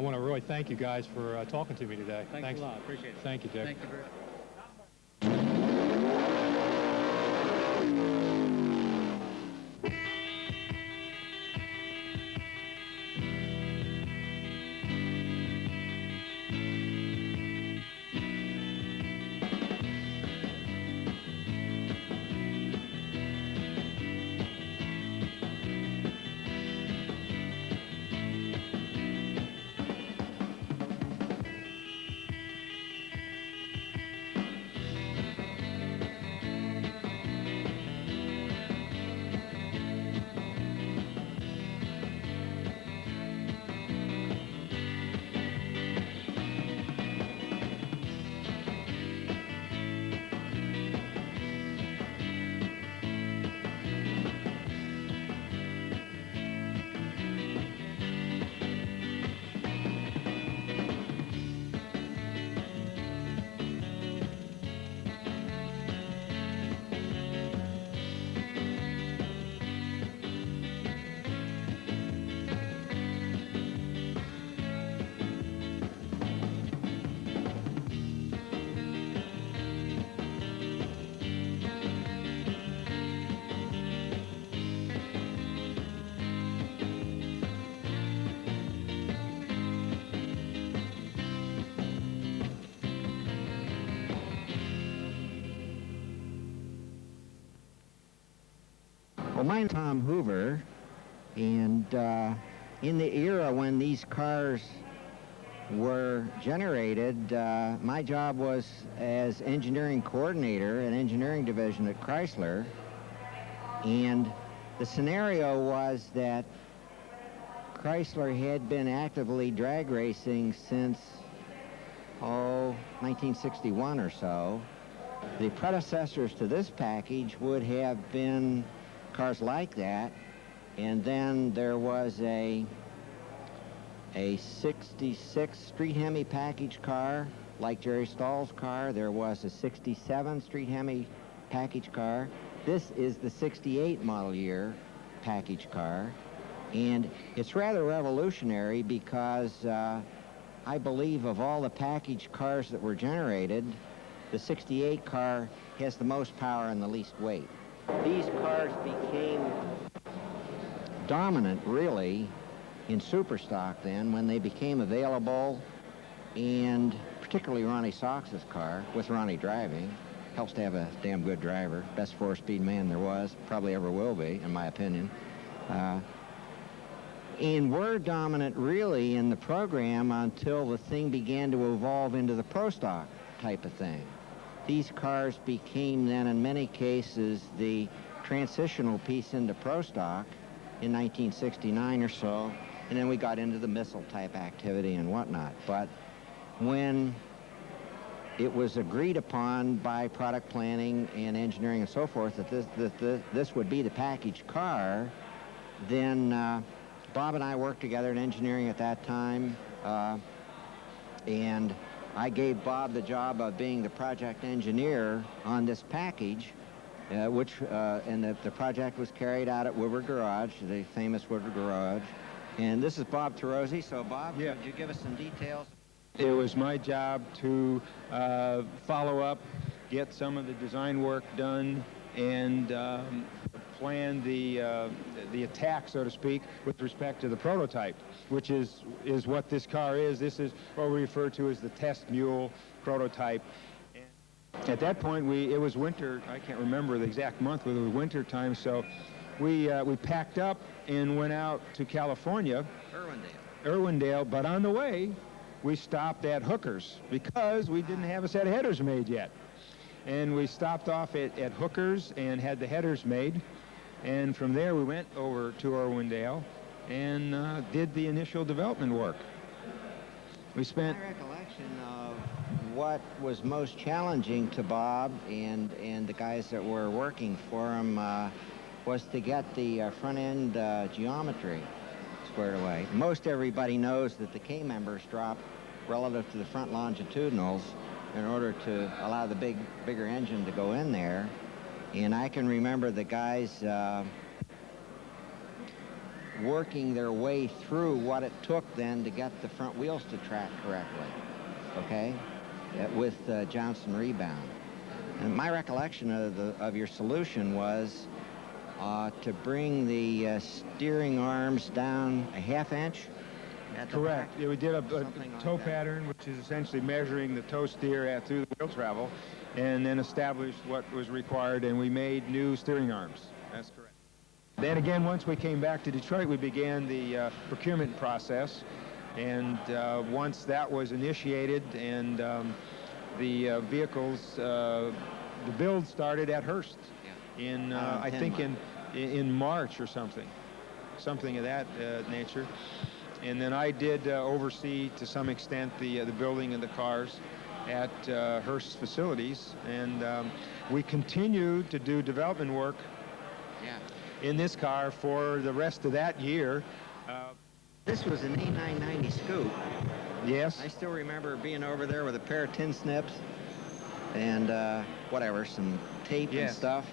I want to really thank you guys for talking to me today. Thanks a lot. Appreciate it. Thank you, Dick. Thank you very much. Well, mine's Tom Hoover, and in the era when these cars were generated, my job was as engineering coordinator and engineering division at Chrysler, and the scenario was that Chrysler had been actively drag racing since, 1961 or so. The predecessors to this package would have been cars like that, and then there was a 66 Street Hemi package car like Jerry Stahl's car. There was a 67 Street Hemi package car. This is the 68 model year package car, and it's rather revolutionary because I believe of all the package cars that were generated, the 68 car has the most power and the least weight. These cars became dominant, really, in Superstock then when they became available, and particularly Ronnie Sox's car, with Ronnie driving. Helps to have a damn good driver. Best four-speed man there was, probably ever will be, in my opinion. And we're dominant, really, in the program until the thing began to evolve into the Pro Stock type of thing. These cars became then, in many cases, the transitional piece into Pro Stock in 1969 or so, and then we got into the missile type activity and whatnot. But when it was agreed upon by product planning and engineering and so forth that this would be the package car, then Bob and I worked together in engineering at that time, and I gave Bob the job of being the project engineer on this package, and the project was carried out at Woodward Garage, the famous Woodward Garage. And this is Bob Tarosi. So, Bob, Yeah. Could you give us some details? It was my job to follow up, get some of the design work done, and plan the attack, so to speak, with respect to the prototype, which is what this car is. This is what we refer to as the test mule prototype. And at that point, it was winter. I can't remember the exact month, but it was winter time, so we packed up and went out to California, Irwindale, but on the way, we stopped at Hooker's because we didn't have a set of headers made yet. And we stopped off at Hooker's and had the headers made. And from there, we went over to Irwindale and did the initial development work. We spent... My recollection of what was most challenging to Bob and the guys that were working for him was to get the front-end geometry squared away. Most everybody knows that the K-members drop relative to the front longitudinals in order to allow the bigger engine to go in there. And I can remember the guys working their way through what it took then to get the front wheels to track correctly, okay, with Johnson rebound. And my recollection of your solution was to bring the steering arms down a ½ inch at the Correct. back? Yeah, we did a Something like toe that. pattern, which is essentially measuring the toe steer through the wheel travel, and then established what was required, and we made new steering arms. That's correct. Then again, once we came back to Detroit, we began the procurement process, and once that was initiated and the vehicles, the build started at Hearst in, I think, in March or something of that nature. And then I did oversee, to some extent, the building of the cars at Hearst's facilities, and we continued to do development work in this car for the rest of that year. This was an A990 Scoop. Yes. I still remember being over there with a pair of tin snips and whatever, some tape and stuff.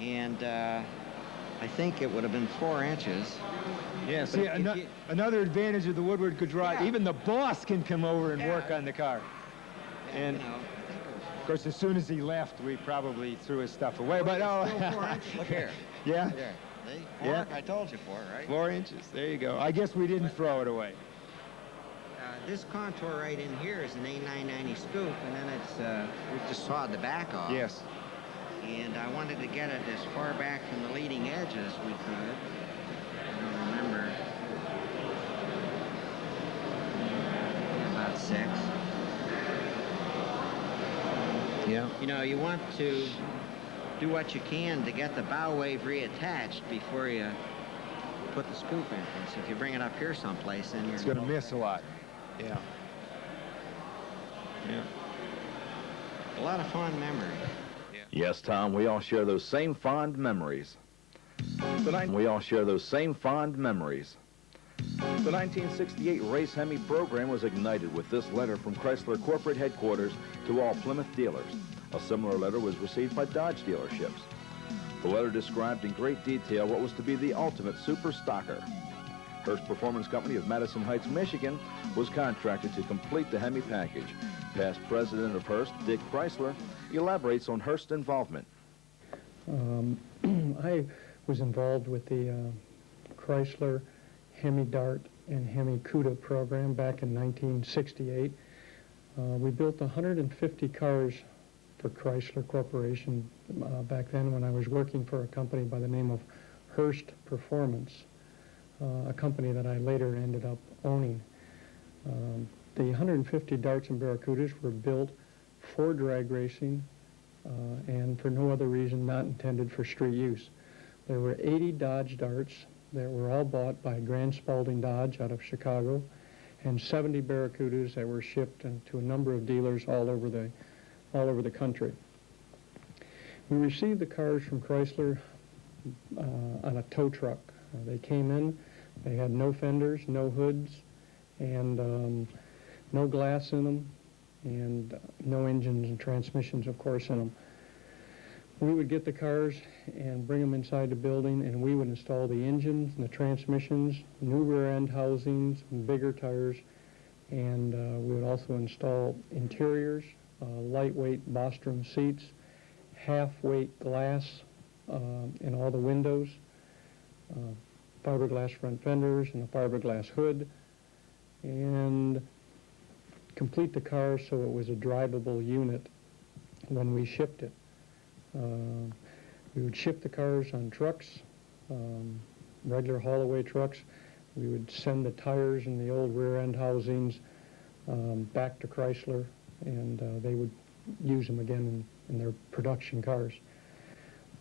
And I think it would have been 4 inches. Yeah, see, another advantage of the Woodward Quadrat, even the boss can come over and work on the car. And, you know, I think it was of course, as soon as he left, we probably threw his stuff away. But still 4 inches. Look here. Yeah? There. See? Yeah. I told you 4, right? 4 inches. There you go. I guess we didn't throw it away. This contour right in here is an A990 Scoop, and then it's, we just sawed the back off. Yes. And I wanted to get it as far back from the leading edge as we could. I remember about 6. Yeah. You know, you want to do what you can to get the bow wave reattached before you put the scoop in. And so if you bring it up here someplace, then you're It's going to miss a lot. Yeah. Yeah. a lot of fond memories. Yes, Tom, we all share those same fond memories. We all share those same fond memories. The 1968 Race Hemi program was ignited with this letter from Chrysler corporate headquarters to all Plymouth dealers. A similar letter was received by Dodge dealerships. The letter described in great detail what was to be the ultimate super stocker. Hearst Performance Company of Madison Heights, Michigan, was contracted to complete the Hemi package. Past president of Hearst, Dick Chrysler, elaborates on Hearst's involvement. I was involved with the Chrysler Hemi Dart and Hemi Cuda program back in 1968. We built 150 cars for Chrysler Corporation back then when I was working for a company by the name of Hearst Performance, a company that I later ended up owning. The 150 Darts and Barracudas were built for drag racing and for no other reason not intended for street use. There were 80 Dodge Darts that were all bought by Grand Spalding Dodge out of Chicago, and 70 Barracudas that were shipped to a number of dealers all over the country. We received the cars from Chrysler on a tow truck. They came in, they had no fenders, no hoods, and no glass in them, and no engines and transmissions, of course, in them. We would get the cars and bring them inside the building, and we would install the engines and the transmissions, new rear end housings, bigger tires, and we would also install interiors, lightweight Bostrom seats, half-weight glass in all the windows, fiberglass front fenders and a fiberglass hood, and complete the car so it was a drivable unit when we shipped it. We would ship the cars on trucks, regular haul-away trucks. We would send the tires and the old rear-end housings back to Chrysler, and they would use them again in their production cars.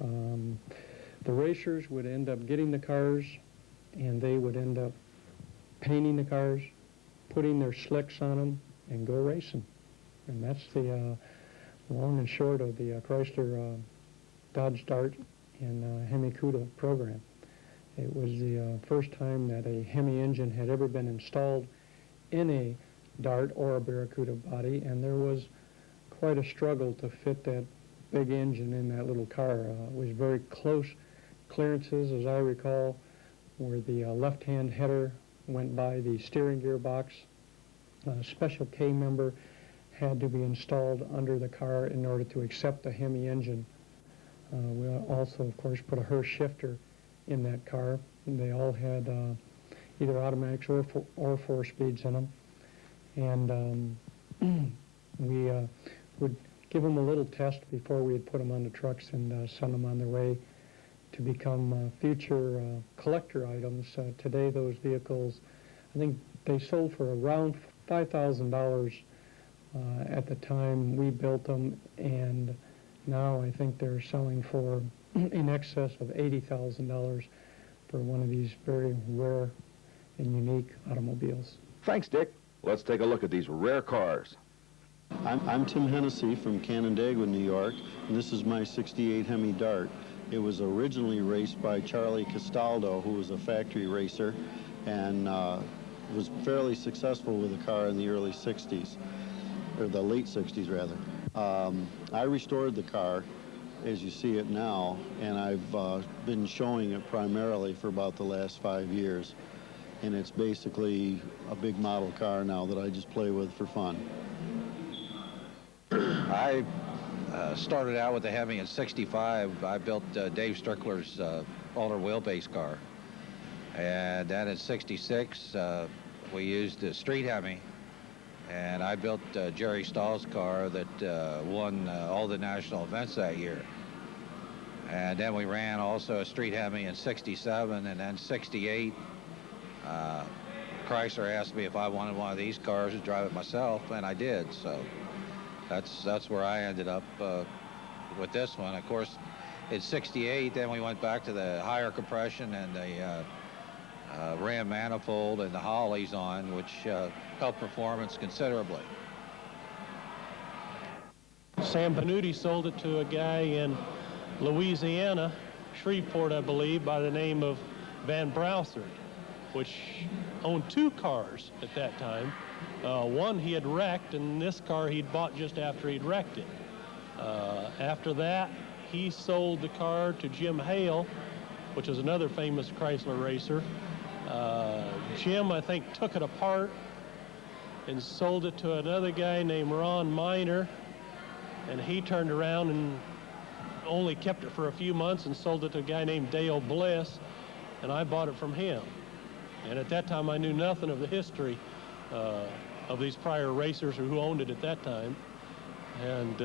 The racers would end up getting the cars, and they would end up painting the cars, putting their slicks on them, and go racing. And that's the long and short of the Chrysler Dodge Dart and Hemi Cuda program. It was the first time that a Hemi engine had ever been installed in a Dart or a Barracuda body, and there was quite a struggle to fit that big engine in that little car. It was very close clearances, as I recall. where the left-hand header went by the steering gearbox. A special K-member had to be installed under the car in order to accept the Hemi engine. We also, of course, put a Hearst shifter in that car. And they all had either automatics or 4-speeds in them. And we would give them a little test before we had put them on the trucks and send them on their way to become future collector items. Today, those vehicles, I think they sold for around $5,000 at the time we built them, and now I think they're selling for in excess of $80,000 for one of these very rare and unique automobiles. Thanks, Dick. Let's take a look at these rare cars. I'm Tim Hennessy from Canandaigua, New York, and this is my 68 Hemi Dart. It was originally raced by Charlie Castaldo, who was a factory racer, and was fairly successful with the car in the early 60s, or the late 60s rather. I restored the car as you see it now, and I've been showing it primarily for about the last 5 years. And it's basically a big model car now that I just play with for fun. I started out with the Hemi in '65. I built Dave Strickler's older wheelbase car. And then in '66, we used the street Hemi. And I built Jerry Stahl's car that won all the national events that year. And then we ran also a street Hemi in '67, and then '68. Chrysler asked me if I wanted one of these cars to drive it myself, and I did. So that's where I ended up with this one. Of course, in '68, then we went back to the higher compression and the Ram manifold and the Hollies on, which helped performance considerably. Sam Benuti sold it to a guy in Louisiana, Shreveport, I believe, by the name of Van Broussard, which owned 2 cars at that time. One he had wrecked, and this car he'd bought just after he'd wrecked it. After that, he sold the car to Jim Hale, which is another famous Chrysler racer. Jim, I think, took it apart and sold it to another guy named Ron Miner, and he turned around and only kept it for a few months and sold it to a guy named Dale Bliss, and I bought it from him. And at that time, I knew nothing of the history of these prior racers who owned it at that time. And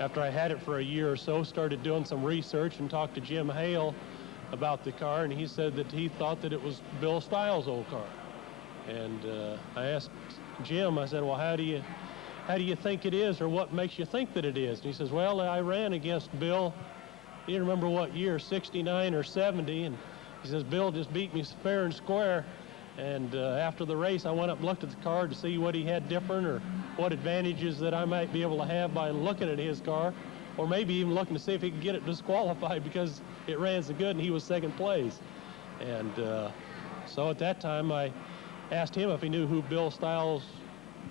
after I had it for a year or so, started doing some research and talked to Jim Hale about the car, and he said that he thought that it was Bill Stiles' old car. And I asked Jim, I said, well, how do you think it is, or what makes you think that it is? And he says, well, I ran against Bill, he didn't remember what year, 69 or 70, and he says, Bill just beat me fair and square. And after the race, I went up and looked at the car to see what he had different or what advantages that I might be able to have by looking at his car, or maybe even looking to see if he could get it disqualified because it ran so good and he was second place. And so at that time, I asked him if he knew who Bill Stiles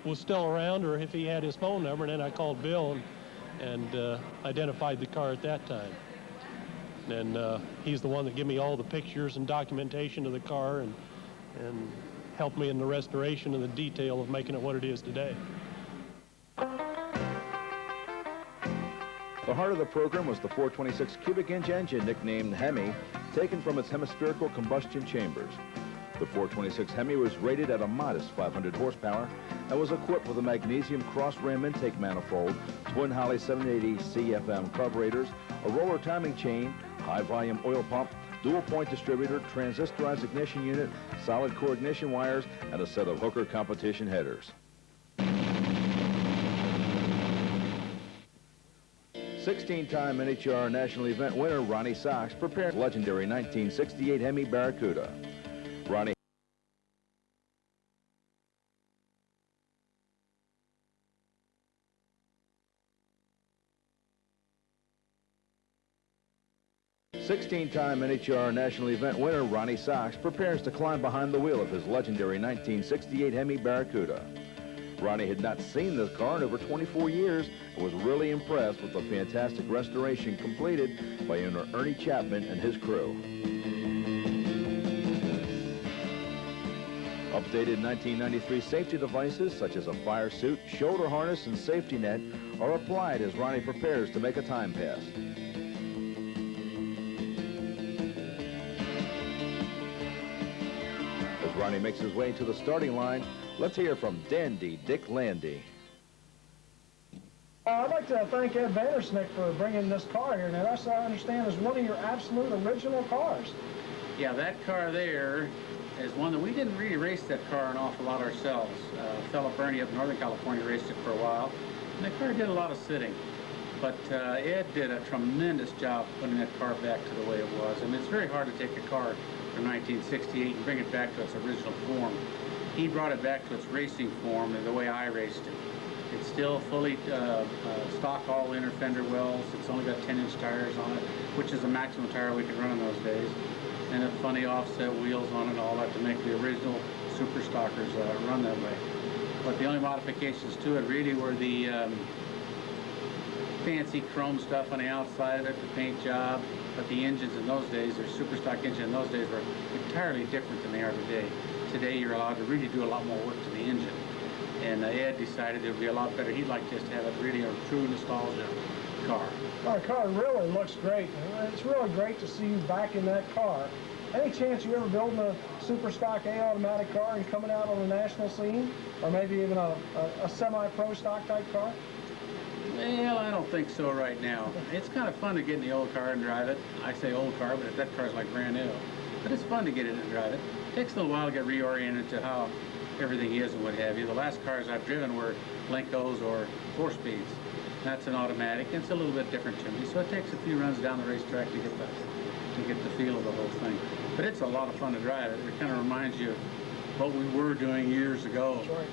was still around or if he had his phone number, and then I called Bill and identified the car at that time. And he's the one that gave me all the pictures and documentation of the car and helped me in the restoration and the detail of making it what it is today. The heart of the program was the 426 cubic inch engine nicknamed Hemi, taken from its hemispherical combustion chambers. The 426 Hemi was rated at a modest 500 horsepower and was equipped with a magnesium cross-ram intake manifold, twin Holley 780 CFM carburetors, a roller timing chain, high-volume oil pump, dual-point distributor, transistorized ignition unit, solid core ignition wires, and a set of Hooker competition headers. 16-time NHR national event winner Ronnie Sox prepared legendary 1968 Hemi Barracuda. Ronnie Sixteen-time NHR national event winner Ronnie Sox prepares to climb behind the wheel of his legendary 1968 Hemi Barracuda. Ronnie had not seen this car in over 24 years and was really impressed with the fantastic restoration completed by owner Ernie Chapman and his crew. Updated 1993 safety devices such as a fire suit, shoulder harness, and safety net are applied as Ronnie prepares to make a time pass. As Ronnie makes his way to the starting line, let's hear from Dandy Dick Landy. I'd like to thank Ed Vandersnick for bringing this car here. Now, that's, I understand, is one of your absolute original cars. Yeah, that car there is one that we didn't really race that car an awful lot ourselves. Fellow Bernie up in Northern California raced it for a while, and that car did a lot of sitting. But Ed did a tremendous job putting that car back to the way it was. And it's very hard to take a car from 1968 and bring it back to its original form. He brought it back to its racing form and the way I raced it. It's still fully stock all inner fender wells. It's only got 10-inch tires on it, which is the maximum tire we could run in those days. And the funny offset wheels on it and all that to make the original Super Stockers run that way. But the only modifications to it really were the fancy chrome stuff on the outside of it, the paint job. But the engines in those days, their Super Stock engine in those days, were entirely different than they are today. Today, you're allowed to really do a lot more work to the engine. And Ed decided it would be a lot better. He'd like just to have it really a true nostalgia car. Well, the car really looks great. It's really great to see you back in that car. Any chance you ever building a super stock A automatic car and coming out on the national scene? Or maybe even a semi-pro stock type car? Well, I don't think so right now. It's kind of fun to get in the old car and drive it. I say old car, but that car's like brand new. But it's fun to get in and drive it. It takes a little while to get reoriented to how everything is and what have you. The last cars I've driven were Lenkos or 4-speeds. That's an automatic. It's a little bit different to me, so it takes a few runs down the racetrack to get the feel of the whole thing. But it's a lot of fun to drive it. It kind of reminds you of what we were doing years ago. That's right.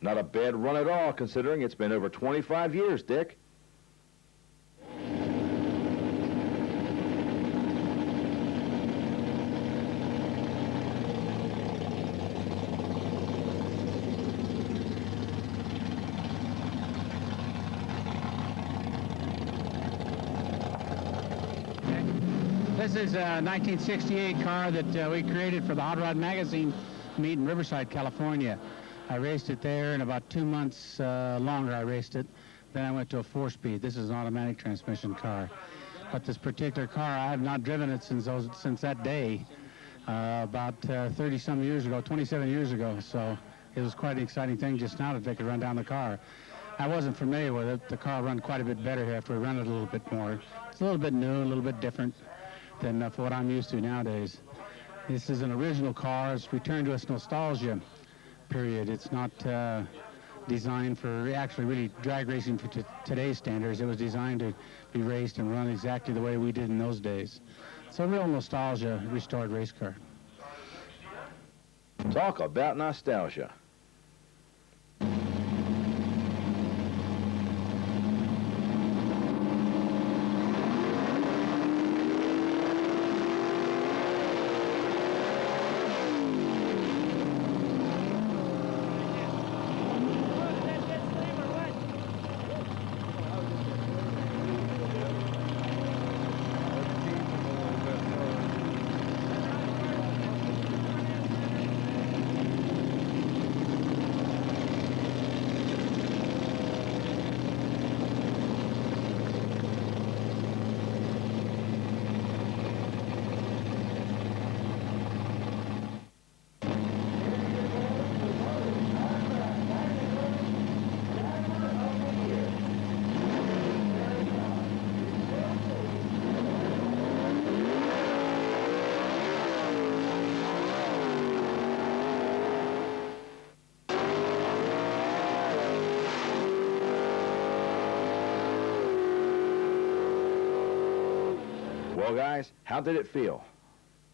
Not a bad run at all, considering it's been over 25 years, Dick. This is a 1968 car that we created for the Hot Rod Magazine meet in Riverside, California. I raced it there, and about 2 months longer I raced it. Then I went to a 4-speed. This is an automatic transmission car. But this particular car, I have not driven it since that day, about 30-some years ago, 27 years ago. So it was quite an exciting thing just now to take a run down the car. I wasn't familiar with it. The car ran quite a bit better here after we ran it a little bit more. It's a little bit new, a little bit different than for what I'm used to nowadays. This is an original car. It's returned to its nostalgia period. It's not designed for actually really drag racing for today's standards. It was designed to be raced and run exactly the way we did in those days. It's a real nostalgia restored race car. Talk about nostalgia. Well, guys, how did it feel?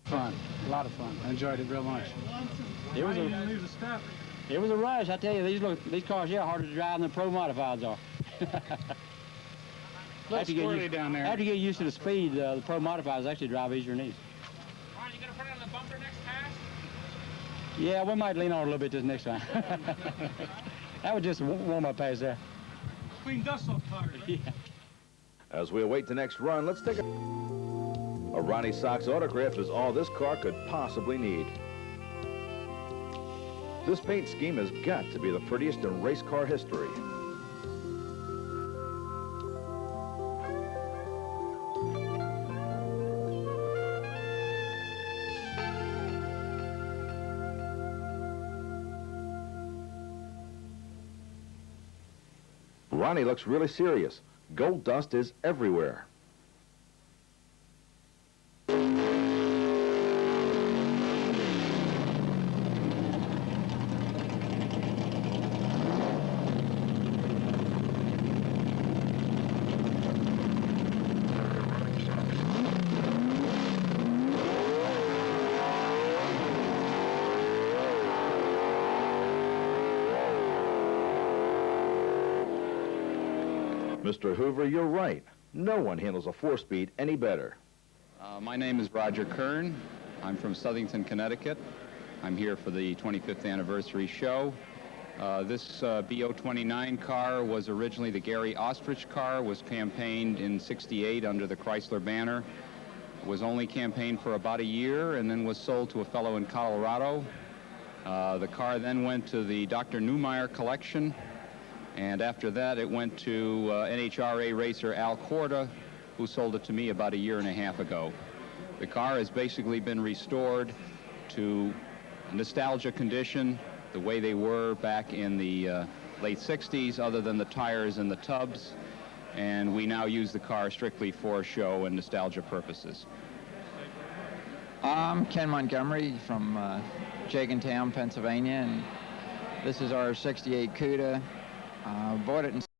Fun, a lot of fun. I enjoyed it real much. It was a rush. I tell you, these cars here are harder to drive than the pro modifieds are. Looks squirrely down there. After you get used to the speed, the pro modifieds actually drive easier than these. Yeah, we might lean on it a little bit this next time. That would just warm up past there. Clean dust off tires, right? Yeah. As we await the next run, let's take a Ronnie Sox autograph is all this car could possibly need. This paint scheme has got to be the prettiest in race car history. Ronnie looks really serious. Gold dust is everywhere. Mr. Hoover, you're right. No one handles a 4-speed any better. My name is Roger Kern. I'm from Southington, Connecticut. I'm here for the 25th anniversary show. This BO-29 car was originally the Gary Ostrich car, was campaigned in '68 under the Chrysler banner. Was only campaigned for about a year and then was sold to a fellow in Colorado. The car then went to the Dr. Neumeyer collection. And after that, it went to NHRA racer Al Corda, who sold it to me about a year and a half ago. The car has basically been restored to nostalgia condition, the way they were back in the late 60s, other than the tires and the tubs. And we now use the car strictly for show and nostalgia purposes. I'm Ken Montgomery from Jenkintown, Pennsylvania, and this is our '68 CUDA. Bought it in